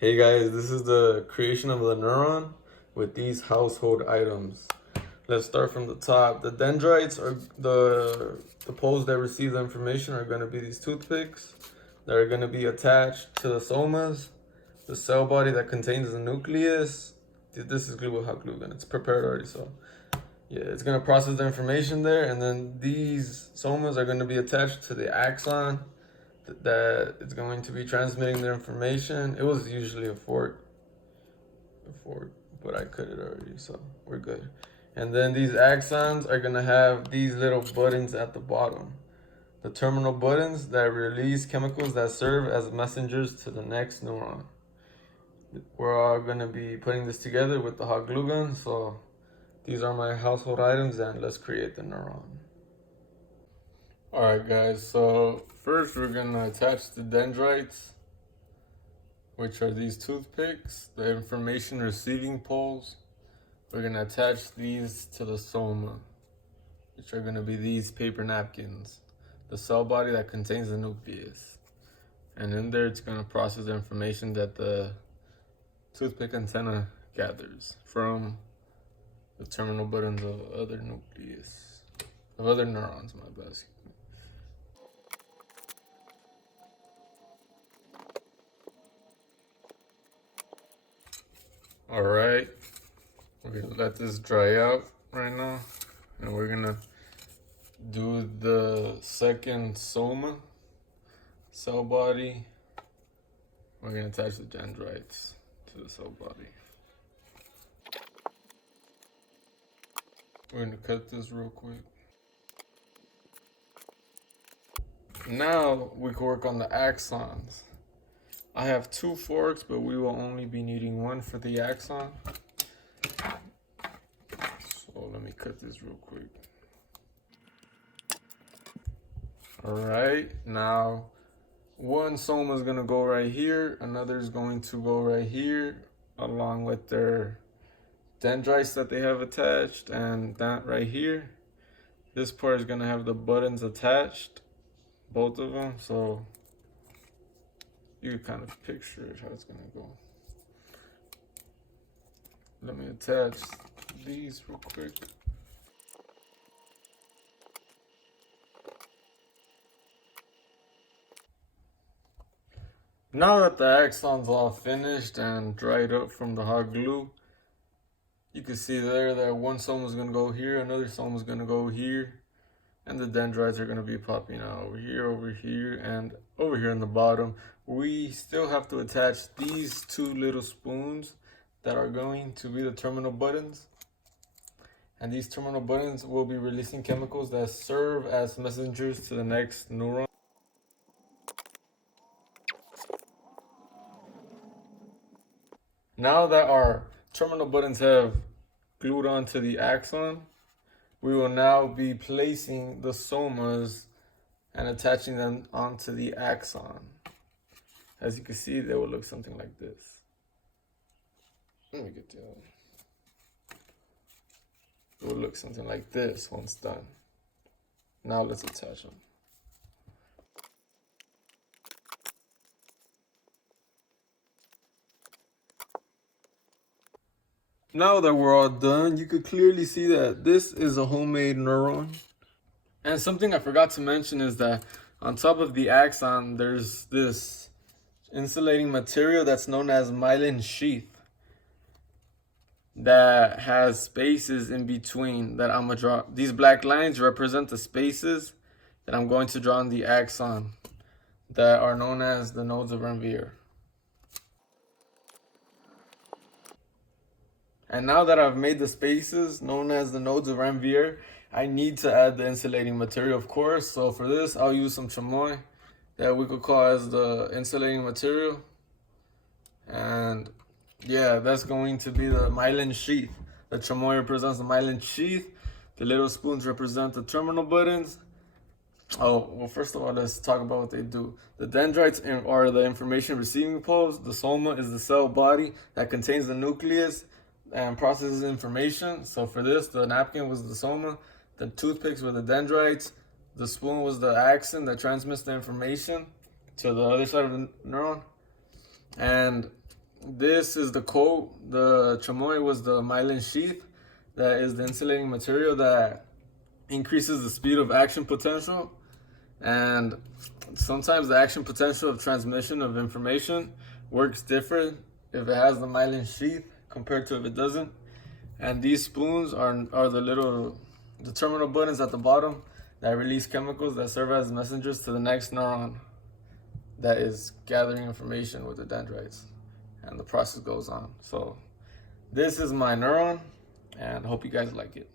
Hey guys, this is the creation of the neuron with these household items. Let's start from the top. The dendrites are the poles that receive the information are going to be these toothpicks that are going to be attached to the somas, the cell body that contains the nucleus. This is glue with hot glue gun. It's prepared already, so yeah, it's going to process the information there, and then these somas are going to be attached to the axon that it's going to be transmitting the information. It was usually a fork before, but I cut it already, so we're good. And then these axons are gonna have these little buttons at the bottom. The terminal buttons that release chemicals that serve as messengers to the next neuron. We're all gonna be putting this together with the hot glue gun, so these are my household items and let's create the neuron. Alright guys, so first we're gonna attach the dendrites, which are these toothpicks, the information receiving poles. We're gonna attach these to the soma, which are gonna be these paper napkins, the cell body that contains the nucleus. And in there it's gonna process the information that the toothpick antenna gathers from the terminal buttons of other nucleus, of other neurons, my bad. All right, we're gonna let this dry out right now, and we're gonna do the second soma cell body. We're gonna attach the dendrites to the cell body. We're gonna cut this real quick. Now we can work on the axons. I have 2 forks, but we will only be needing 1 for the axon. So let me cut this real quick. All right, now one soma is gonna go right here, another is going to go right here, along with their dendrites that they have attached, and that right here. This part is gonna have the buttons attached, both of them, so you can kind of picture it, how it's gonna go. Let me attach these real quick. Now that the axon's all finished and dried up from the hot glue, you can see there that one soma is gonna go here, another soma is gonna go here, and the dendrites are gonna be popping out over here, and over here in the bottom. We still have to attach these 2 little spoons that are going to be the terminal buttons. And these terminal buttons will be releasing chemicals that serve as messengers to the next neuron. Now that our terminal buttons have glued onto the axon, we will now be placing the somas and attaching them onto the axon. As you can see, they will look something like this. Let me get to it. It will look something like this once done. Now let's attach them. Now that we're all done, you could clearly see that this is a homemade neuron. And something I forgot to mention is that on top of the axon, there's this insulating material that's known as myelin sheath that has spaces in between that I'm gonna draw. These black lines represent the spaces that I'm going to draw on the axon that are known as the nodes of Ranvier. And now that I've made the spaces known as the nodes of Ranvier, I need to add the insulating material, of course. So for this, I'll use some chamoy that we could call as the insulating material. And yeah, that's going to be the myelin sheath. The chamoy represents the myelin sheath. The little spoons represent the terminal buttons. Oh, well, first of all, let's talk about what they do. The dendrites are the information receiving poles. The soma is the cell body that contains the nucleus and processes information. So for this, the napkin was the soma, the toothpicks were the dendrites, the spoon was the axon that transmits the information to the other side of the neuron. And this is the coat. The chamoy was the myelin sheath. That is the insulating material that increases the speed of action potential. And sometimes the action potential of transmission of information works different if it has the myelin sheath compared to if it doesn't. And these spoons are the terminal buttons at the bottom that release chemicals that serve as messengers to the next neuron that is gathering information with the dendrites. And the process goes on. So this is my neuron, and hope you guys like it.